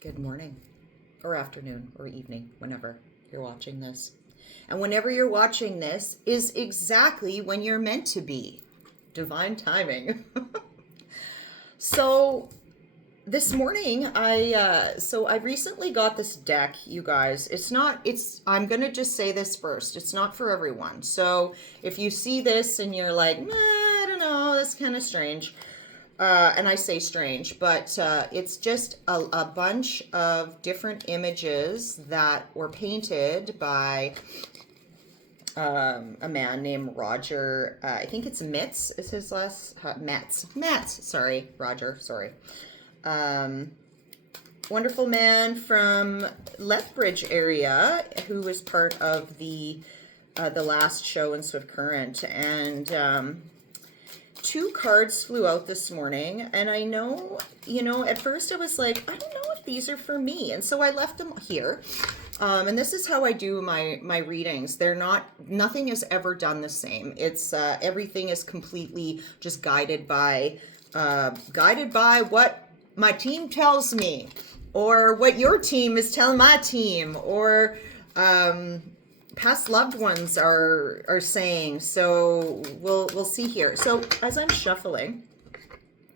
Good morning, or afternoon, or evening, whenever you're watching this. And whenever you're watching this is exactly when you're meant to be. Divine timing. So this morning I recently got this deck, you guys. I'm gonna just say this first. It's not for everyone. So if you see this and you're like, nah, I don't know, that's kind of strange. And I say strange, but it's just a bunch of different images that were painted by a man named Roger. I think it's Mitz is his last Metz. Sorry, Roger. Sorry. Um, Wonderful man from Lethbridge area who was part of the last show in Swift Current, and two cards flew out this morning, and I know, at first I was like, I don't know if these are for me, and so I left them here. And this is how I do my readings. Nothing is ever done the same. It's everything is completely just guided by what my team tells me, or what your team is telling my team, or past loved ones are saying. So we'll see here. So as I'm shuffling,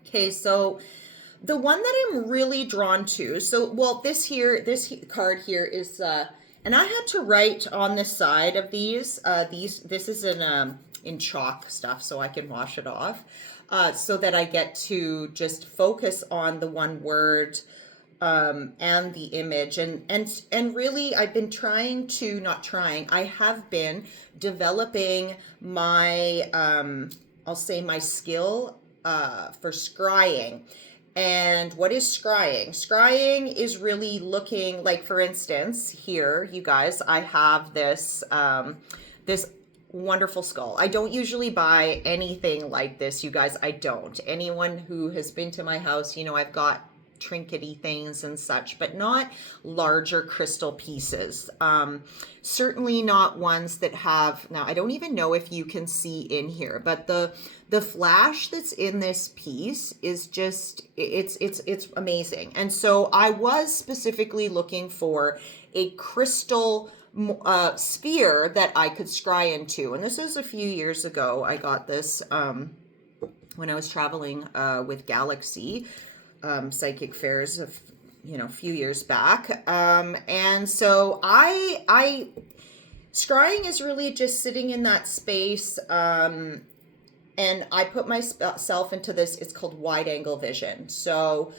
okay, so the one that I'm really drawn to, this card here is, and I had to write on the side of this is in chalk stuff, so I can wash it off, so that I get to just focus on the one word, and the image, and really I've been I have been developing my, I'll say my skill, for scrying. And what is scrying? Scrying is really looking like, for instance, here, you guys, I have this wonderful skull. I don't usually buy anything like this, you guys. I don't. Anyone who has been to my house, I've got trinkety things and such, but not larger crystal pieces. Certainly not ones that have, now I don't even know if you can see in here, but the flash that's in this piece is just, it's amazing. And so I was specifically looking for a crystal sphere that I could scry into. And this is a few years ago. I got this when I was traveling with Galaxy psychic fairs a few years back. And so I scrying is really just sitting in that space. And I put myself into this, it's called wide angle vision. So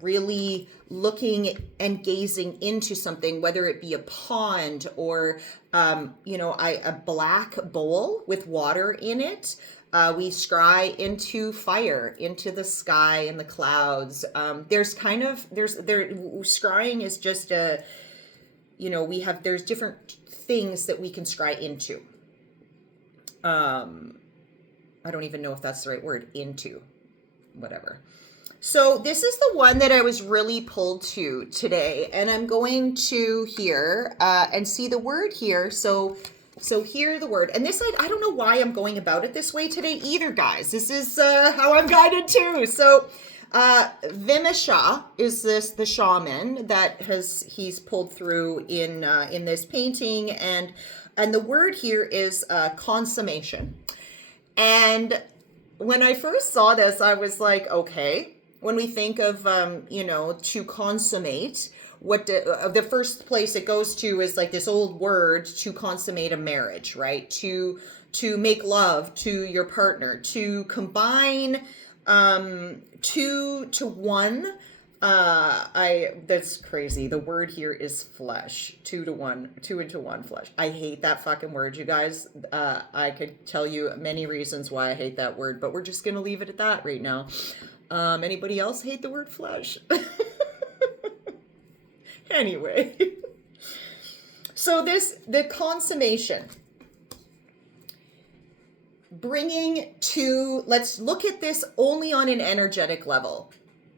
really looking and gazing into something, whether it be a pond or, a black bowl with water in it. We scry into fire, into the sky and the clouds. Scrying is just there's different things that we can scry into. I don't even know if that's the right word, into, whatever. So this is the one that I was really pulled to today, and I'm going to here and see the word here. So here the word, and this, I don't know why I'm going about it this way today either, guys. This is how I'm guided too. So Vimesha is the shaman that he's pulled through in this painting, and the word here is consummation. And when I first saw this, I was like, okay, when we think of, to consummate, what the first place it goes to is like this old word, to consummate a marriage, right? To make love to your partner, to combine two to one. That's crazy. The word here is flesh. 2 to 1, 2 into 1 flesh. I hate that fucking word, you guys. I could tell you many reasons why I hate that word, but we're just gonna leave it at that right now. Anybody else hate the word flesh? Anyway. So the consummation. Let's look at this only on an energetic level.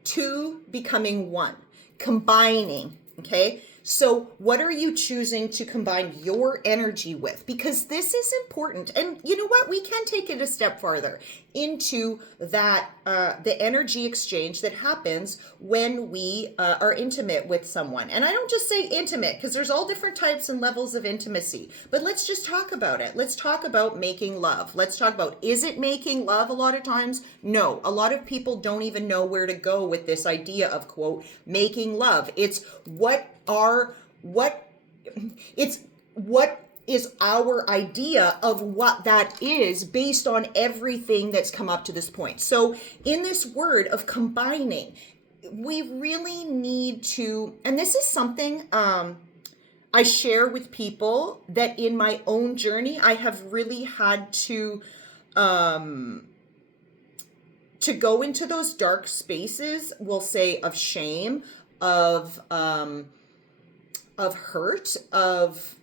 Two becoming one, combining, okay? So what are you choosing to combine your energy with? Because this is important. And you know what? We can take it a step farther into that, the energy exchange that happens when we are intimate with someone. And I don't just say intimate, because there's all different types and levels of intimacy. But let's just talk about it. Let's talk about making love. Let's talk about, is it making love a lot of times? No. A lot of people don't even know where to go with this idea of, quote, making love. It's what is our idea of what that is based on everything that's come up to this point. So in this word of combining, we really need to, and this is something I share with people, that in my own journey I have really had to go into those dark spaces, we'll say, of shame, of hurt, of,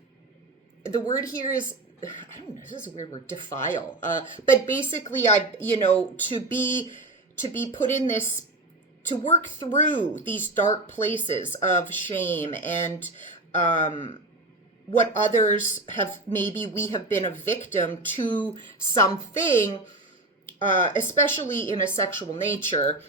the word here is, I don't know, this is a weird word, defile. But basically, to be put in this, to work through these dark places of shame and what others have, maybe we have been a victim to something, especially in a sexual nature,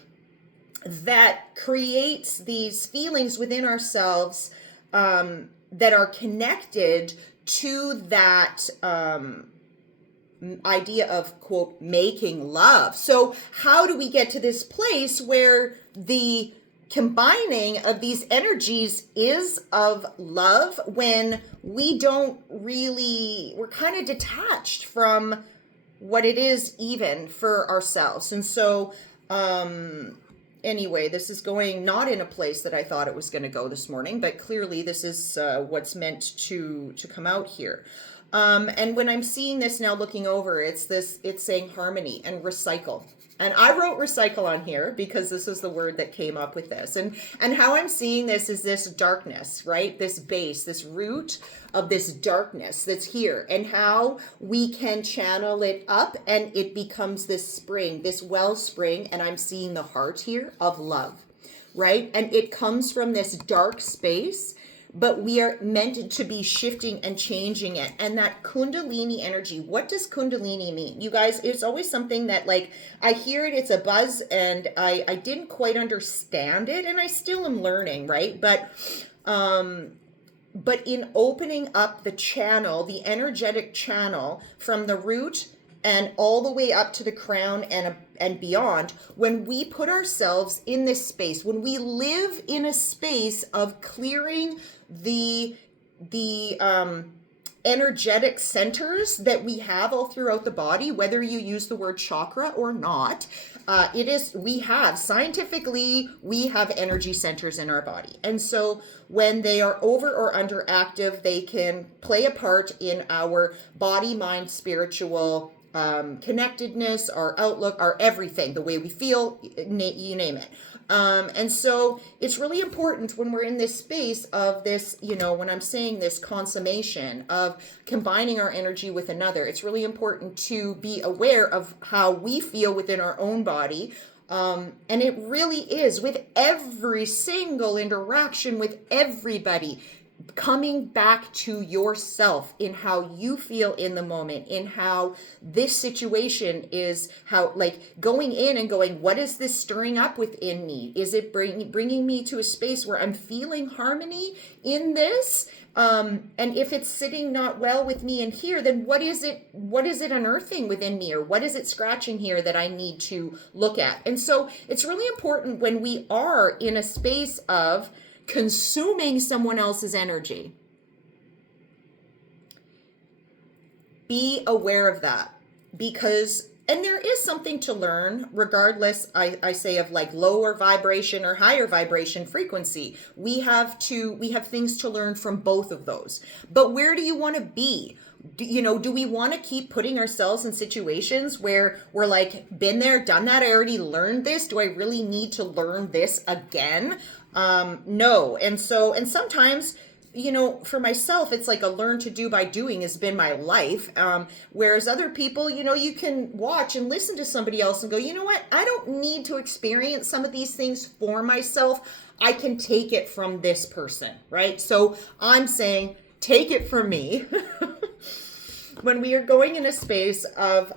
that creates these feelings within ourselves that are connected to that idea of, quote, making love. So how do we get to this place where the combining of these energies is of love, when we don't really, we're kind of detached from what it is even for ourselves? And so, anyway, this is going not in a place that I thought it was going to go this morning, but clearly this is what's meant to come out here. And when I'm seeing this now, looking over, it's saying harmony and recycle. And I wrote recycle on here because this is the word that came up with this. And how I'm seeing this is this darkness, right? This base, this root of this darkness that's here, and how we can channel it up and it becomes this spring, this wellspring. And I'm seeing the heart here of love, right? And it comes from this dark space, but we are meant to be shifting and changing it. And that Kundalini energy, what does Kundalini mean? You guys, it's always something that, like, I hear it, it's a buzz, and I didn't quite understand it, and I still am learning, right? But in opening up the channel, the energetic channel from the root and all the way up to the crown and beyond, when we put ourselves in this space, when we live in a space of clearing the energetic centers that we have all throughout the body, whether you use the word chakra or not, we have energy centers in our body. And so when they are over or underactive, they can play a part in our body, mind, spiritual connectedness, our outlook, our everything, the way we feel, you name it. And so it's really important when we're in this space of this, when I'm saying this consummation of combining our energy with another, it's really important to be aware of how we feel within our own body. And it really is, with every single interaction with everybody, coming back to yourself in how you feel in the moment, in how this situation is, how, like, going in and going, what is this stirring up within me? Is it bringing me to a space where I'm feeling harmony in this? And if it's sitting not well with me in here, then what is it unearthing within me, or what is it scratching here that I need to look at? And so it's really important when we are in a space of consuming someone else's energy, be aware of that, because, and there is something to learn regardless, I say, of like lower vibration or higher vibration frequency. We have things to learn from both of those. But where do you want to be? Do we want to keep putting ourselves in situations where we're like, been there, done that, I already learned this, do I really need to learn this again? No. And sometimes for myself, it's like a learn to do by doing has been my life. Whereas other people, you can watch and listen to somebody else and go, you know what? I don't need to experience some of these things for myself. I can take it from this person, right? So I'm saying, take it from me. When we are going in a space of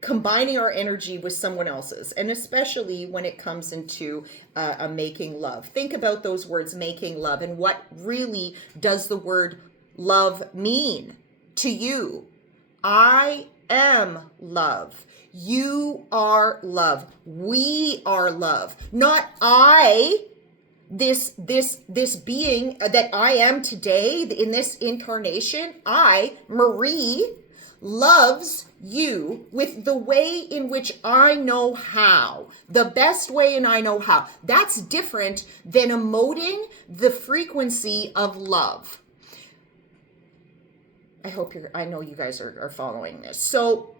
combining our energy with someone else's, and especially when it comes into a making love. Think about those words, making love, and what really does the word love mean to you? I am love. You are love. We are love. Not I, this being that I am today in this incarnation. I, Marie, loves you with the way in which I know how, the best way and I know how. That's different than emoting the frequency of love. I know you guys are following this. So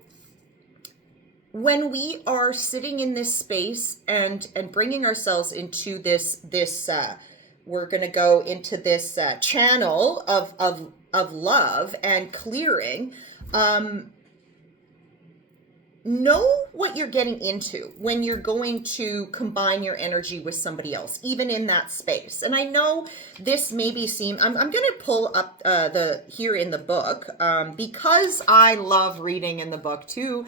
when we are sitting in this space and bringing ourselves into this we're going to go into this channel of love and clearing. Know what you're getting into when you're going to combine your energy with somebody else, even in that space. And I know this maybe I'm going to pull up here in the book because I love reading in the book too.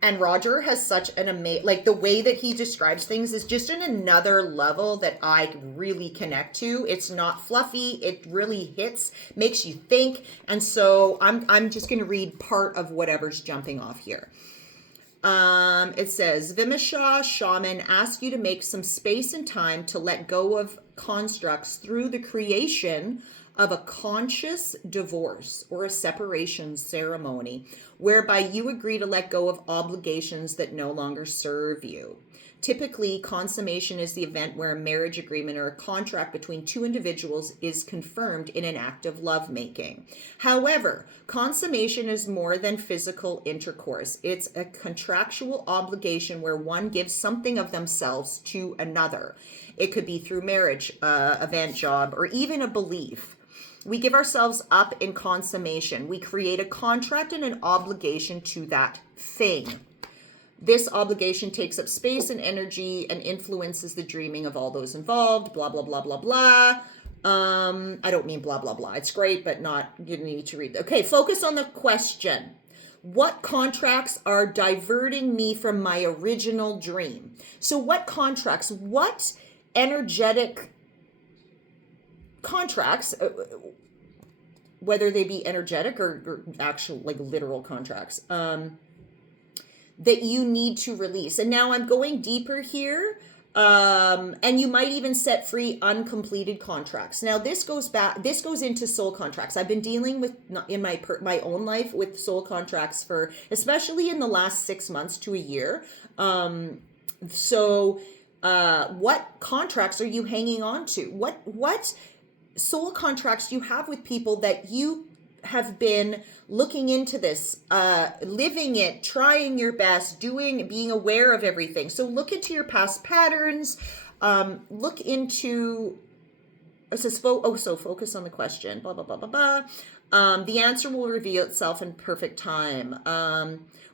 And Roger has such an amazing, like the way that he describes things is just in another level that I really connect to. It's not fluffy. It really hits, makes you think. And so I'm just going to read part of whatever's jumping off here. It says, Vimisha shaman asks you to make some space and time to let go of constructs through the creation of a conscious divorce or a separation ceremony, whereby you agree to let go of obligations that no longer serve you. Typically, consummation is the event where a marriage agreement or a contract between two individuals is confirmed in an act of lovemaking. However, consummation is more than physical intercourse. It's a contractual obligation where one gives something of themselves to another. It could be through marriage, event, job, or even a belief. We give ourselves up in consummation. We create a contract and an obligation to that thing. This obligation takes up space and energy and influences the dreaming of all those involved, blah, blah, blah, blah, blah. I don't mean blah, blah, blah. It's great, but not, you need to read. Okay, focus on the question. What contracts are diverting me from my original dream? So what contracts, what energetic contracts, whether they be energetic or actual, like literal contracts, that you need to release. And now I'm going deeper here. And you might even set free uncompleted contracts. Now this goes into soul contracts. I've been dealing with in my own life with soul contracts for, especially in the last 6 months to a year. So what contracts are you hanging on to? What soul contracts do you have with people that you have been looking into this, living it, trying your best, being aware of everything? So look into your past patterns, look into, it says, focus on the question, blah, blah, blah, blah, blah. The answer will reveal itself in perfect time.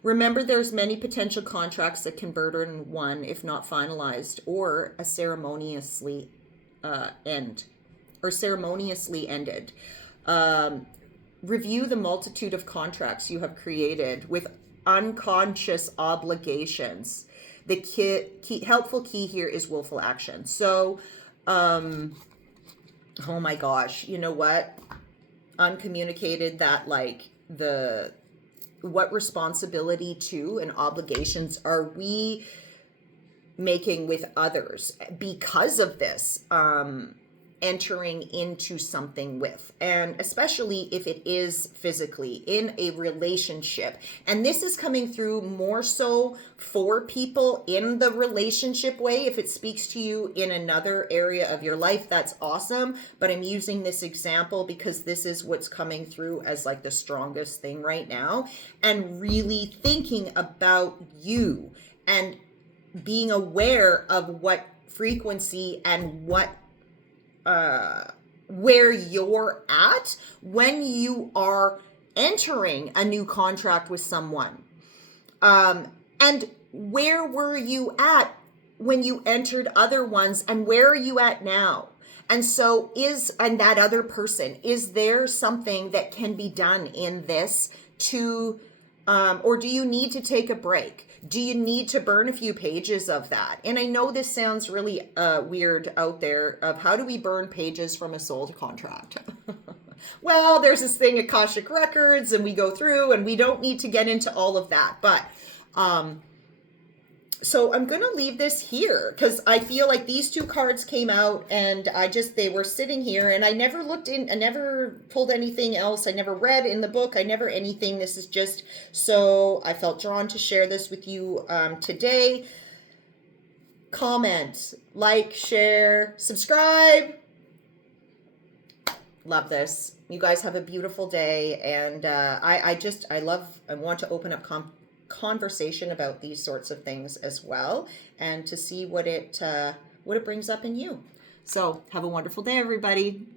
Remember, there's many potential contracts that convert in one, if not finalized, or a ceremoniously ended. Review the multitude of contracts you have created with unconscious obligations. The helpful key here is willful action. So, oh my gosh, you know what? Uncommunicated, that like what responsibility to and obligations are we making with others because of this? Entering into something with, and especially if it is physically in a relationship. And this is coming through more so for people in the relationship way. If it speaks to you in another area of your life, that's awesome. But I'm using this example because this is what's coming through as like the strongest thing right now. And really thinking about you and being aware of what frequency and what where you're at when you are entering a new contract with someone. And where were you at when you entered other ones, and where are you at now? And so and that other person, is there something that can be done in this to, or do you need to take a break? Do you need to burn a few pages of that? And I know this sounds really weird out there of how do we burn pages from a sold contract? Well, there's this thing, Akashic Records, and we go through, and we don't need to get into all of that. But so I'm going to leave this here because I feel like these two cards came out and they were sitting here, and I never looked in, I never pulled anything else. I never read in the book. I never anything. This is just, so I felt drawn to share this with you today. Comment, like, share, subscribe. Love this. You guys have a beautiful day. And I want to open up conversation about these sorts of things as well, and to see what it brings up in you. So have a wonderful day, everybody.